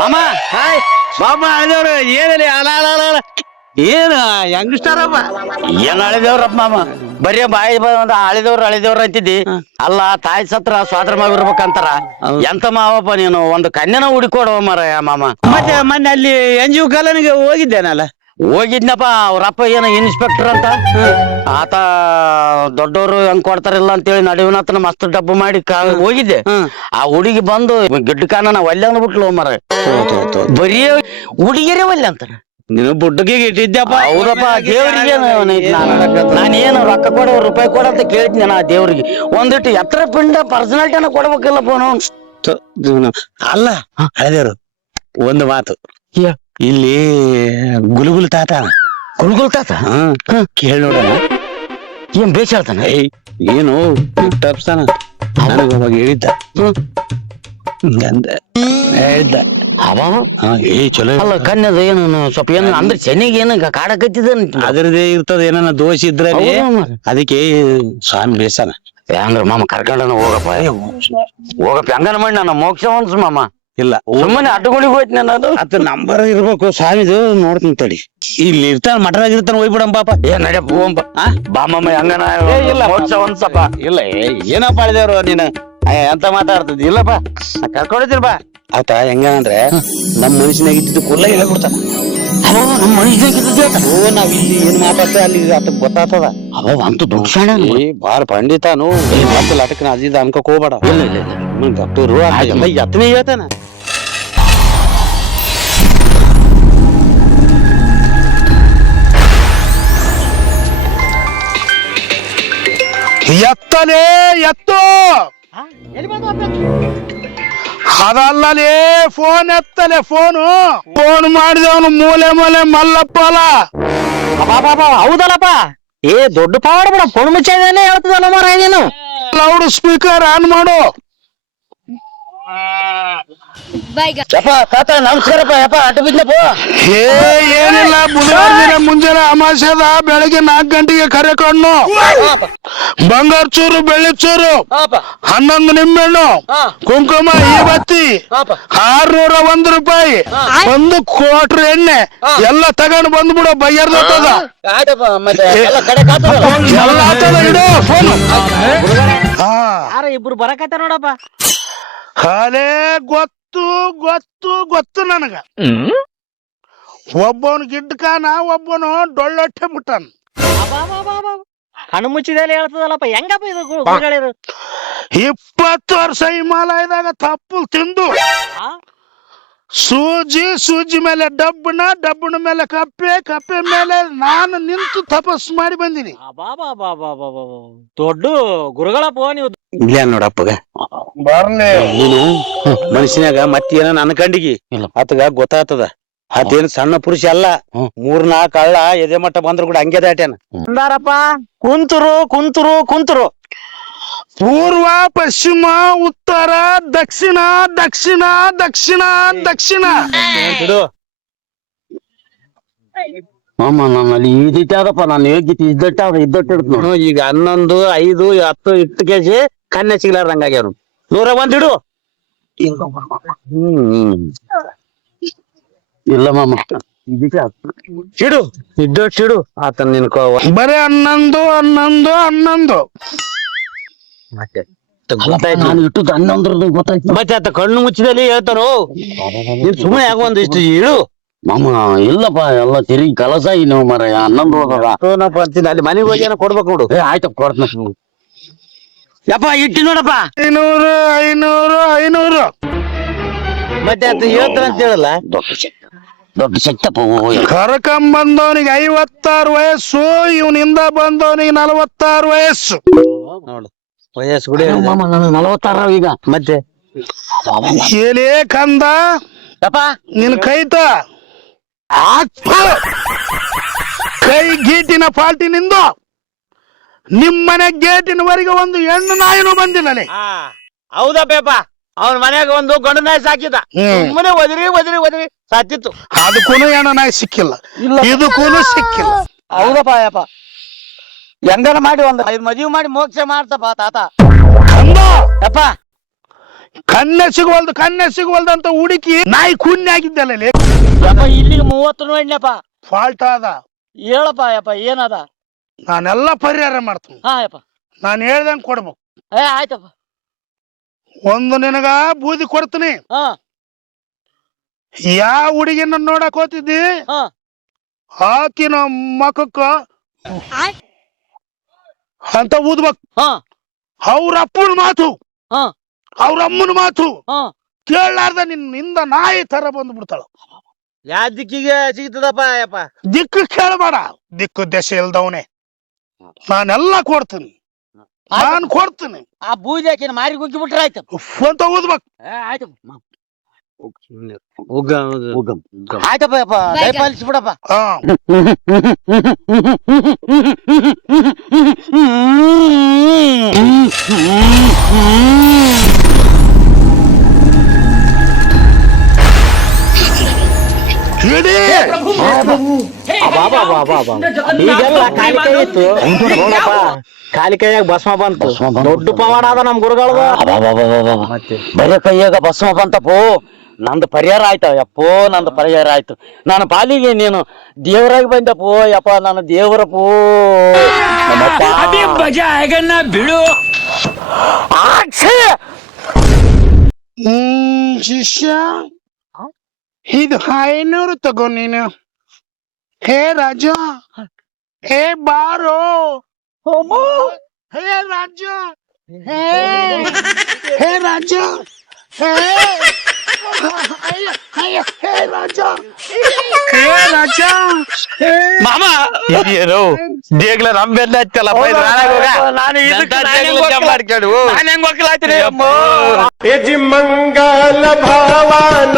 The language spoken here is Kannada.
ಮಾಮ ಹಾಯ್ ಮಾಮ ಅಳಿದೇವ್ರ ಏನಲ್ಲಿ ಏನ ಯಂಗ್ಸ್ಟಾರಪ್ಪ ಏನ್ ಅಳಿದೇವ್ರಪ್ಪ ಮಾಮ ಬರೀ ಬಾಯಿ ಬಂದ ಅಳಿದೇವ್ರ ಅಂತಿದ್ದಿ ಅಲ್ಲ ತಾಯಿ ಸತ್ರ ಸ್ವಾತ್ರ ಮಾಡಿರ್ಬೇಕಂತಾರ ಎಂತ ಮಾವಪ್ಪ ನೀನು ಒಂದು ಕನ್ಯನ ಹುಡುಕೊಡುವ ಮಾರಾಯ ಮಾಮ. ಮತ್ತೆ ಮೊನ್ನೆ ಅಲ್ಲಿ NGO ಕಾಲೋನಿಗೆ ಹೋಗಿದ್ದೇನಲ್ಲ. ಹೋಗಿದ್ನಪ್ಪ ಅವ್ರಪ್ಪ ಏನ ಇನ್ಸ್ಪೆಕ್ಟರ್ ಅಂತ ಆತ ದೊಡ್ಡವರು ಹೆಂಗ್ ಕೊಡ್ತಾರಿಲ್ಲ ಅಂತೇಳಿ ನಡುವಿನತನ ಮಸ್ತ್ ಡಬ್ಬು ಮಾಡಿ ಹೋಗಿದ್ದೆ. ಆ ಹುಡುಗಿ ಬಂದು ಗಿಡ್ಡ ಕಾನ ಒಲ್ಲೆ ಅಂದ್ಬಿಟ್ಲು ಮಾರ. ಬರೀ ಹುಡುಗಿರೇ ಒಲ್ಲೆ ಅಂತಾರ. ನೀನು ಬುಡ್ಡಗಿಗೆ ಇಟ್ಟಿದ್ದಪ್ಪ. ಹೌದಪ್ಪ ದೇವ್ರಿಗೆ ನಾನೇನು ರೊಕ್ಕ ಕೊಡ ರೂಪಾಯಿ ಕೊಡ ಅಂತ ಕೇಳ್ತೀನಿ ನಾ ದೇವ್ರಿಗೆ. ಒಂದಿಟ್ಟು ಎತ್ತರ ಪಿಂಡ ಪರ್ಸನಾಲಿಟಿನ ಕೊಡ್ಬೇಕಿಲ್ಲಪ್ಪ ನಾವು. ಅಲ್ಲ ಹಳೆದೇವ್ರು ಒಂದು ಮಾತು, ಇಲ್ಲಿ ಗುಲ್ಗುಲ್ ತಾತ ಕೇಳಿ ನೋಡೋಣ ಏನ್ ಬೇಷ ಹೇಳ್ತಾನ. ಏನು ತಪ್ಸಾನ ನನಗ ಅವಾಗ ಹೇಳಿದ್ದ ಹೇಳ್ದ ಚಲೋ ಅಲ್ಲ ಕನ್ಯದ ಏನು ಸ್ವಲ್ಪ ಏನು ಅಂದ್ರೆ ಚೆನ್ನಿಗೆ ಏನು ಕಾಡಕತ್ತಿದ ಅದ್ರದೇ ಇರ್ತದ ಏನ ದೋಷ ಇದ್ರೆ ಅದಕ್ಕೆ ಸ್ವಾಮಿ ಬೇಸನ ಅಂದ್ರ ಮಾಮ ಕರ್ಕೊಂಡನ ಹೋಗಪ್ಪ ಹಂಗನ ಮಾಡಿ ನಾನು ಮೋಕ್ಷ ಅನ್ಸು ಮಾಮ. ಇಲ್ಲ ಸುಮ್ಮನೆ ಅಡ್ಡುಗಳಿಗೆ ಹೋಯ್ತು ನಾನು. ಅದ ನಂಬರ್ ಇರ್ಬೇಕು ಸ್ವಾಮಿದು ನೋಡ್ತೀನಿ ತಡಿ. ಇಲ್ಲಿ ಇರ್ತಾನ ಮಠದಾಗ ಇರ್ತಾನ ಹೋಗ್ಬಿಡಮ್ ಪಾಪ. ಏನ್ ನಡಿಯಪ್ಪ ಹೋಗಂಪ ಬಾ ಮಾಮ ಹಂಗನ ಮೋಕ್ಷ ಅನ್ಸಪ್ಪ. ಇಲ್ಲ ಏನಪ್ಪ ಹೇಳಿದೇವ್ರು ನೀನು ಅಂತ ಮಾತಾಡ್ತಿದ್ದಿ. ಇಲ್ಲಪ್ಪ ಕರ್ಕೊಂಡಿದ್ದೀನಿ ಬಾ. ಆತ ಹೆಂಗಂದ್ರೆ ನಮ್ ಮನುಷ್ಯನಾಗ ಇದ್ದಿದ್ದು ಕುಲ್ಲ ಹೇಳ್ಬಿಡ್ತಾನ. ನಮ್ಮ ಮನುಷ್ಯನಾಗ ನಾವ್ ಇಲ್ಲಿ ಏನ್ ಮಾತಾಡ್ತೇವೆ ಅಲ್ಲಿ ಆತ ಗೊತ್ತಾಗ್ತದ. ಅಂತ ದುಕ್ಷಣ ಬಾಳ ಪಂಡಿತಾನು ಮತ್ತೆ ಅಟಕ್ ಅದಿದ ಅನ್ಕೋಕ್ ಹೋಗ್ಬೇಡ. ಡಾಕ್ಟರು ಎಲ್ಲ ಯತ್ನೇ ಹೇಳ್ತಾನ. ಎತ್ತಲೇ ಎತ್ತು ಅದಲ್ಲಲೇ ಫೋನ್ ಎತ್ತಲೆ ಫೋನ್ ಮಾಡಿದವನು ಮೂಲೆ ಮಲ್ಲಪ್ಪ ಅಲ್ಲ. ಹೌದಲ್ಲಪ್ಪ ಏ ದೊಡ್ಡ ಪಾವಾಡ ಬಿಡ ಫೋನ್ ಮುಚ್ಚಾದೇನೆ ಹೇಳ್ತದಲ್ಲ ಮಾರ ನೀನು. ಲೌಡ್ ಸ್ಪೀಕರ್ ಆನ್ ಮಾಡು. ಯಪ್ಪ ತಾತ ನಮಸ್ಕಾರಪ್ಪ. ಯಪ್ಪ ಅಟ್ಟು ಬಿದ್ನಪ್ಪ. ಏನಿಲ್ಲ, ಬುಧವಾರ ದಿನ ಮುಂಜಾನೆ ಅಮಾಸ್ಯದ ಬೆಳಗ್ಗೆ 4 ಗಂಟೆಗೆ ಕರೆ ಕಣ್ಣು, ಬಂಗಾರ ಚೂರು, ಬೆಳ್ಳಿ ಚೂರು, 11 ನಿಂಬೆಹಣ್ಣು, ಕುಂಕುಮ, ಈ ಬತ್ತಿ, 601 ರೂಪಾಯಿ, 1 ಕ್ವಾರ್ಟರ್ ಎಣ್ಣೆ ಎಲ್ಲ ತಗೊಂಡು ಬಂದ್ಬಿಡು. ಬಯ್ಯರ್ದದ ಎಲ್ಲ ಇಡು ಫೋನ್. ಇಬ್ರು ಬರಕತ್ತ ನೋಡಪ್ಪ. ಹಾಲೇ ಗೊತ್ತು ನನಗ. ಒಬ್ಬವನು ಗಿಡ್ಕಾನ, ಒಬ್ಬನು ಡೊಳ್ಳೊಟ್ಟೆ ಮುಟ್ಟಾನ. ಕಣ್ಣು ಮುಚ್ಚಿದಲ್ಲಿ ಹೇಳ್ತದಲ್ಲಪ್ಪ. ಹೆಂಗಪ್ಪ ಇದು 20 ವರ್ಷ ಹಿಮಾಲಯದಾಗ ತಪ್ಪು ತಿಂದು ಸೂಜಿ ಮೇಲೆ ಡಬ್ಬನ ಮೇಲೆ ಕಪ್ಪೆ ಮೇಲೆ ನಾನು ನಿಂತು ತಪಸ್ಸು ಮಾಡಿ ಬಂದಿನಿ. ದೊಡ್ಡ ಗುರುಗಳಪ್ಪ ನೀವು. ಇಲ್ಲ ನೋಡಪ್ಪಗ ಬರ್ಲಿ ನೀನು ಮನುಷ್ಯನಾಗ ಮತ್ತೇನ ಅನ್ಕಂಡಿಗಿ ಆತಗ ಗೊತ್ತಾಗ್ತದ. ಅದೇನ್ ಸಣ್ಣ ಪುರುಷ ಅಲ್ಲ. 3-4 ಕಳ್ಳ ಎದೆ ಮಟ್ಟ ಬಂದ್ರು ಕೂಡ ಹಂಗೆ ದಾಟ್ಯಾನ. ಕುಂತರು ಪೂರ್ವ, ಪಶ್ಚಿಮ, ಉತ್ತರ, ದಕ್ಷಿಣ. ಮಾಮ ನನ್ನಲ್ಲಿ ಇದಿಟ್ಟಾದಪ್ಪ. ನಾನು ಹೇಗಿತ್ತು ಇದ್ದಟ್ಟು ಈಗ 11, 5, 10 ಇಟ್ಟು ಕೆಜಿ ಕನ್ನೆ ಸಿಗ್ಲಾರ್ದಂಗ ಆಗ್ಯಾರು. 101 ಇಡು. ಇಲ್ಲ ಮಾಮ ಇಡು ಇದ್ದಟ್ಟು ಆತ ನಿನ್ ಬರೀ 11 ಮತ್ತೆ ನಾನು ಇಟ್ಟದ್ದು 11 ಗೊತ್ತಾಯ್ತು. ಮತ್ತೆ ಆತ ಕಣ್ಣು ಮುಚ್ಚಿದಲ್ಲಿ ಹೇಳ್ತಾರೋ. ನೀನ್ ಸುಮ್ಮನೆ ಯಾಕ ಒಂದಿಷ್ಟು ಇಡು ಮಾಮ. ಇಲ್ಲಪ್ಪ ಎಲ್ಲ ತಿರುಗಿ ಕಲಸ ನೀವು ಮರ 11 ಹೋದಪ್ಪ ಅಂತೀನಿ. ಅಲ್ಲಿ ಮನೆಗೆ ಹೋಗಿ ಏನೋ ಕೊಡ್ಬೇಕು ನೋಡು. ಆಯ್ತಪ್ಪ ಕೊಡ್ತ. ಯಪ್ಪ ಇಟ್ಟಿ ನೋಡಪ್ಪ. 500 ಮತ್ತೆ ಆತ ಹೇಳ್ತಾರ ಅಂತ ಹೇಳಲ್ಲ. ದೊಡ್ಡ ಶಕ್ತಪ್ಪ. ಕರ್ಕೊಂಬಂದವನಿಗೆ 56 ವಯಸ್ಸು, ಇವನಿಂದ ಬಂದವನಿಗೆ 46 ವಯಸ್ಸು. ನೋಡು ವಯಸ್ಸು ಕೂಡ ಮಾಮ ನಾನು 46 ಈಗ. ಮತ್ತೆ ಏನೇ ಕಂದ ನಿನ್ ಕೈತ ಕೈ ಗೀಟಿನ ಫಾಲ್ಟಿನಿಂದ ನಿಮ್ಮನೆ ಗೇಟಿನವರೆಗೆ ಒಂದು ಹೆಣ್ಣು ನಾಯಿನೂ ಬಂದಿಲ್ಲ. ಹೌದಪ್ಪ. ಅವನ ಮನ್ಯಾಗ ಒಂದು ಗಂಡು ನಾಯಿ ಸಾಕಿದ. ಸುಮ್ಮನೆ ಒದರಿ ಸಾತಿತ್ತು. ಅದಕ್ಕೂ ಹೆಣ್ಣು ನಾಯಿ ಸಿಕ್ಕಿಲ್ಲ, ಇದಕ್ಕೂ ಸಿಕ್ಕಿಲ್ಲ. ಹೌದಪ್ಪ ಯಪ್ಪ. ಹೆಂಗಾರ ಮಾಡಿ ಒಂದ್ 5 ಮದ್ವಿ ಮಾಡಿ ಮೋಕ್ಷ ಮಾಡ್ತಪ್ಪ ತಾತ. ಕಂದ ಯಪ್ಪ ಕನ್ನೆ ಸಿಗುವಲ್ದು ಅಂತ ಹುಡುಕಿ ನಾಯಿ ಕೂನ್ನೆ ಆಗಿದ್ದಲ್ಲ ಯಪ್ಪ ಇಲ್ಲಿಗೆ 30 ನೋಡ್ನಪ್ಪ. ಫಾಲ್ಟ್ ಅದ. ಹೇಳಪ್ಪ ಯಪ್ಪ ಏನದ? ನಾನೆಲ್ಲ ಪರಿಹಾರ ಮಾಡ್ತೀನಿ. ಹಾ ಯಪ್ಪ ನಾನು ಹೇಳ್ದಂಗ್ ಕೊಡ್ಬೇಕು. ಆಯ್ತಪ್ಪ. ಒಂದು ನಿನಗ ಬೂದಿ ಕೊಡ್ತೀನಿ. ಹಾ ಯಾವ ಹುಡುಗಿನ ನೋಡಕ್ ಹೋತಿದ್ದಿ ಹಾ ಆಕಿನ ಮಖಕ್ಕ ಅಂತ ಊದ್ಬೇಕು. ಹಾ ಅವ್ರ ಅಪ್ಪನ ಮಾತು ಹಾ ಅವ್ರ ಅಮ್ಮನ ಮಾತು ಹಾ ಕೇಳಲಾರ್ದ ನಿನ್ನಿಂದ ನಾಯಿ ತರ ಬಂದು ಬಿಡ್ತಾಳ. ಯಾವ ದಿಕ್ಕಿಗೆ ಸಿಗ್ತದಪ್ಪ ಯಪ್ಪ? ದಿಕ್ಕು ಕೇಳಬೇಡ, ದಿಕ್ಕು ದೆಸೆ ಇಲ್ದವನೇ. ನಾನೆಲ್ಲ ಕೊಡ್ತೀನಿ, ನಾನು ಕೊಡ್ತೀನಿ. ಆ ಬೂದಿ ಹಾಕಿನ ಮಾರಿ ಗುಗ್ಗಿ ಬಿಟ್ರೆ ಆಯ್ತು ಅಂತ ಊದ್ಬೇಕು. ಆಯ್ತಪ್ಪ. ಆಯ್ತಪ್ಪ ಯಪ್ಪ ದಯಪಾಲಿಸಿ ಬಿಡಪ್ಪ. ಹಾ ಹಿಡಿ. ಈಗೆಲ್ಲ ಖಾಲಿ ಕೈ ಇತ್ತು ನೋಡಪ್ಪ, ಖಾಲಿ ಕೈಯಾಗ ಭಸ್ಮ ಬಂತು. ದೊಡ್ಡ ಪವಾಡ ಅದ ನಮ್ ಗುರುಗಳದ. ಬರೀ ಕೈಯಾಗ ಭಸ್ಮ ಬಂತಪ್ಪೋ, ನಂದು ಪರಿಹಾರ ಆಯ್ತ ಯಪ್ಪೋ, ನಂದು ಪರಿಹಾರ ಆಯ್ತು. ನನ್ನ ಪಾಲಿಗೆ ನೀನು ದೇವರಾಗಿ ಬಂದಪ್ಪೋ ಯಪ್ಪ, ನನ್ನ ದೇವರಪ್ಪೋ. ಬಿಡು ಶಿಷ್ಯ, ಇದು 500 ತಗೋ ನೀನು. ಹೇ ರಾಜ, ಹೇ ಬಾರೋ, ಹೇ ರಾಜ, ಹೇ ರಾಜ, ಹೇ ರಾಜ, ಹೇ ರಾಜ. ಮಾಮ ಏನು ದೇಗ್ಲ ನಮ್ಮೆಲ್ಲ ಹಚ್ಚಲ್ಲ ನಾನು ಹೆಂಗ್ ಹೋಗ್ಲಾಯ್ತೀನಿ ಯಜಿ ಮಂಗಲ ಭಾವನ